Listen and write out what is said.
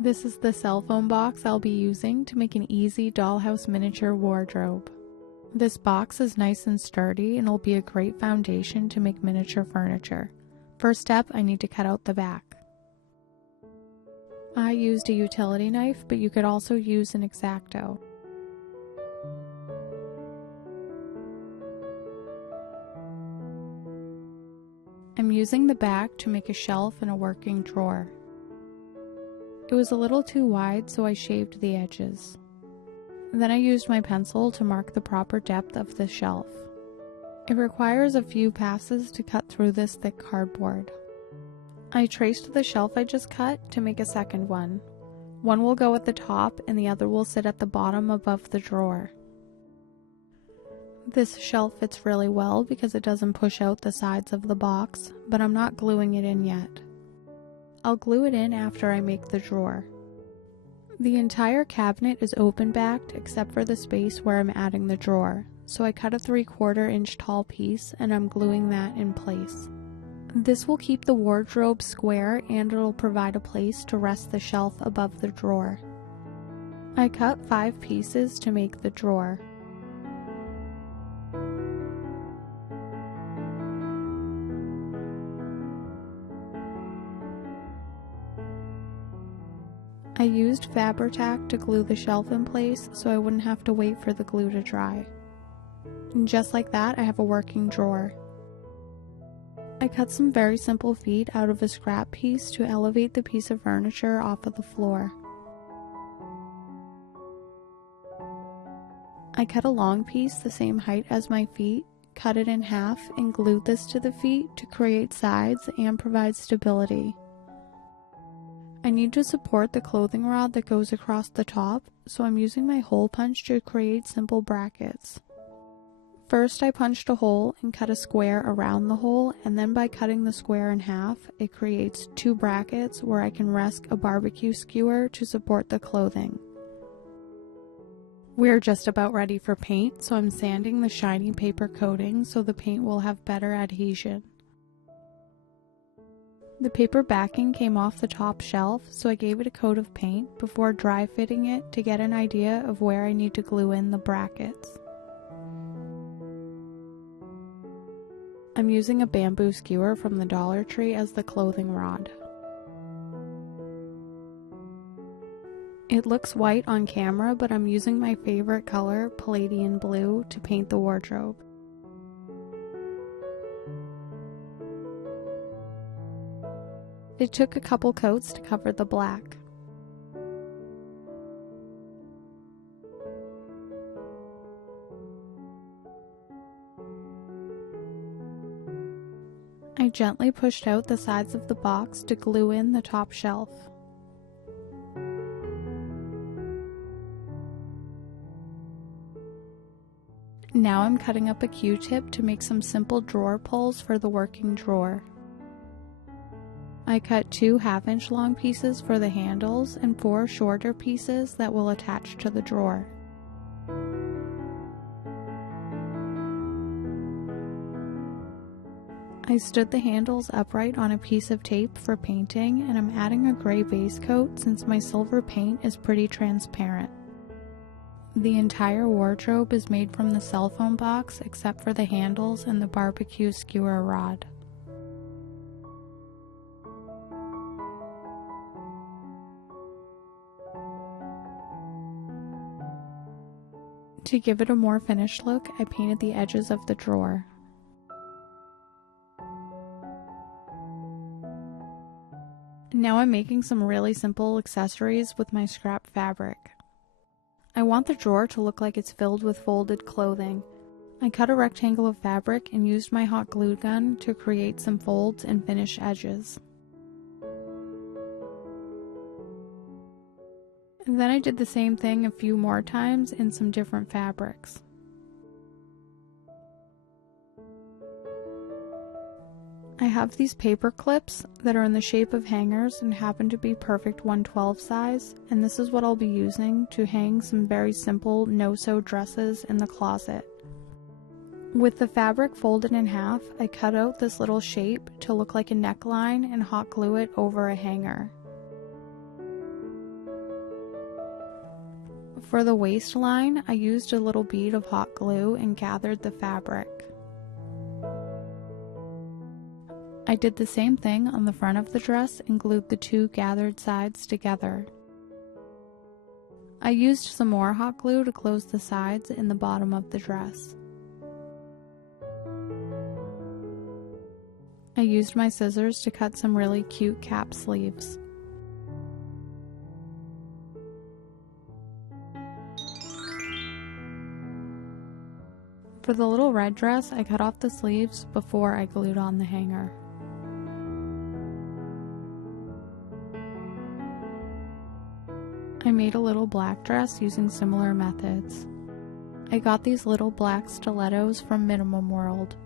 This is the cell phone box I'll be using to make an easy dollhouse miniature wardrobe. This box is nice and sturdy and will be a great foundation to make miniature furniture. First step, I need to cut out the back. I used a utility knife, but you could also use an X-Acto. I'm using the back to make a shelf and a working drawer. It was a little too wide, so I shaved the edges. Then I used my pencil to mark the proper depth of the shelf. It requires a few passes to cut through this thick cardboard. I traced the shelf I just cut to make a second one. One will go at the top and the other will sit at the bottom above the drawer. This shelf fits really well because it doesn't push out the sides of the box, but I'm not gluing it in yet. I'll glue it in after I make the drawer. The entire cabinet is open-backed except for the space where I'm adding the drawer, so I cut a 3/4 inch tall piece and I'm gluing that in place. This will keep the wardrobe square and it'll provide a place to rest the shelf above the drawer. I cut 5 pieces to make the drawer. I used Fabri-Tac to glue the shelf in place so I wouldn't have to wait for the glue to dry. And just like that, I have a working drawer. I cut some very simple feet out of a scrap piece to elevate the piece of furniture off of the floor. I cut a long piece the same height as my feet, cut it in half, and glued this to the feet to create sides and provide stability. I need to support the clothing rod that goes across the top, so I'm using my hole punch to create simple brackets. First I punched a hole and cut a square around the hole, and then by cutting the square in half, it creates 2 brackets where I can rest a barbecue skewer to support the clothing. We're just about ready for paint, so I'm sanding the shiny paper coating so the paint will have better adhesion. The paper backing came off the top shelf, so I gave it a coat of paint before dry fitting it to get an idea of where I need to glue in the brackets. I'm using a bamboo skewer from the Dollar Tree as the clothing rod. It looks white on camera, but I'm using my favorite color, Palladian Blue, to paint the wardrobe. It took a couple coats to cover the black. I gently pushed out the sides of the box to glue in the top shelf. Now I'm cutting up a Q-tip to make some simple drawer pulls for the working drawer. I cut 2 half-inch long pieces for the handles and 4 shorter pieces that will attach to the drawer. I stood the handles upright on a piece of tape for painting, and I'm adding a gray base coat since my silver paint is pretty transparent. The entire wardrobe is made from the cell phone box except for the handles and the barbecue skewer rod. To give it a more finished look, I painted the edges of the drawer. Now I'm making some really simple accessories with my scrap fabric. I want the drawer to look like it's filled with folded clothing. I cut a rectangle of fabric and used my hot glue gun to create some folds and finish edges. And then I did the same thing a few more times in some different fabrics. I have these paper clips that are in the shape of hangers and happen to be perfect 1/12 size, and this is what I'll be using to hang some very simple no-sew dresses in the closet. With the fabric folded in half, I cut out this little shape to look like a neckline and hot glue it over a hanger. For the waistline, I used a little bead of hot glue and gathered the fabric. I did the same thing on the front of the dress and glued the two gathered sides together. I used some more hot glue to close the sides and the bottom of the dress. I used my scissors to cut some really cute cap sleeves. For the little red dress, I cut off the sleeves before I glued on the hanger. I made a little black dress using similar methods. I got these little black stilettos from Minimum World.